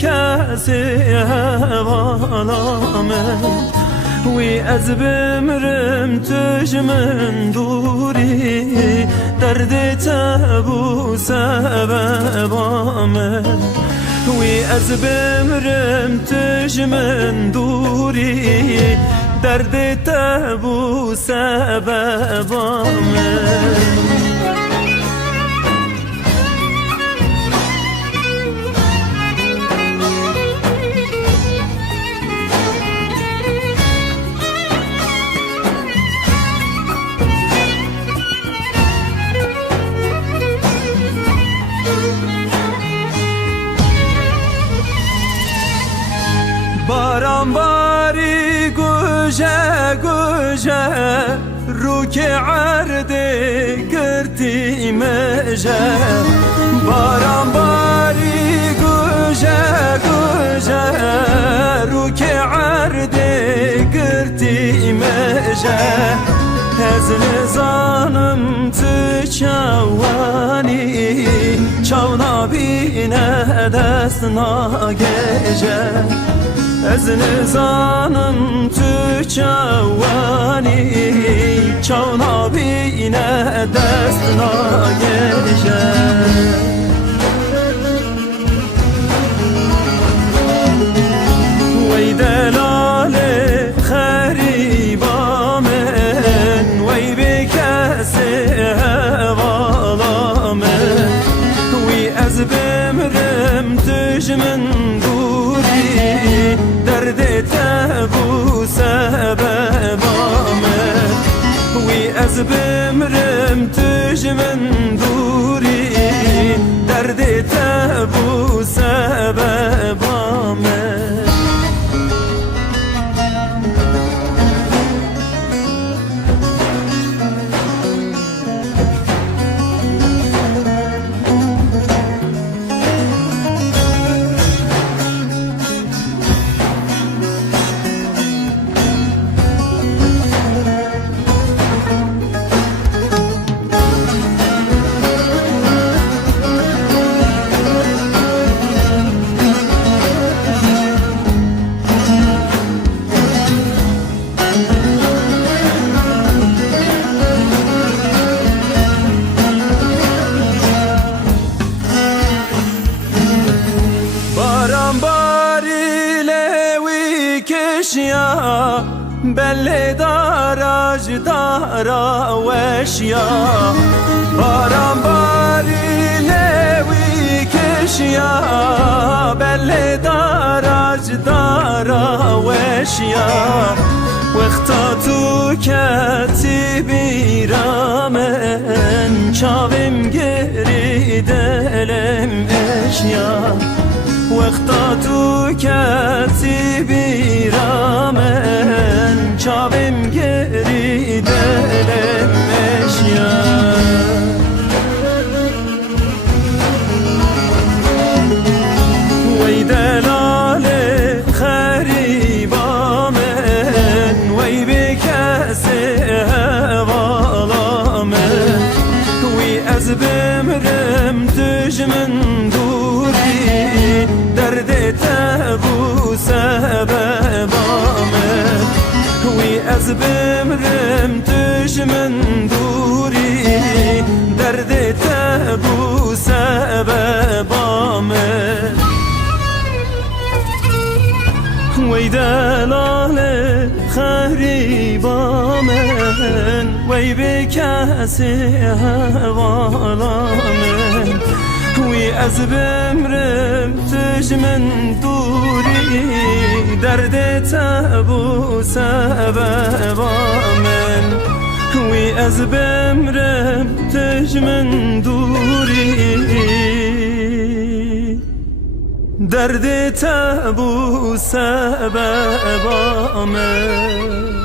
کسی حوالامه وی از بمرم تجمن دوری درد تبو سببامه وی از بمرم تجمن دوری درد تبو سببامه باران باری گوشه گوشه رو که عرده گرتی مجه باران باری گوشه گوشه رو که عرده گرتی مجه از نزانم تو چوانی چونا بینه دست ناگیجه از نزانم تو چوانی چونا بینه دست ناگیجه وی دلال خریبا من وی به کسی حوالا من وی از بمرم تجمن دوری درد تبو سببامه وی از بمرم تجمن دوری درد تبو سببامه اشیا بله داراج دارا وشیا باران باری لوی کشیا بله داراج دارا وشیا وقتا تو کتی بیرامن چاویم گری دلم اشیا وقتا تو کتی بیرامن چاویم گری دلم اشیا وی دلال خریبا من وی به کسی حوالا من وی از بمرم تجمن دوری درد تبو سببامه وی از بمرم تجمن دوری درد تبو سببامه وی دلال خریبا من وی به کسی حوالا من وی از بمرم تجمن دوری درد تبو سببا من وی از بمرم تجمن دوری درد تبو سببا من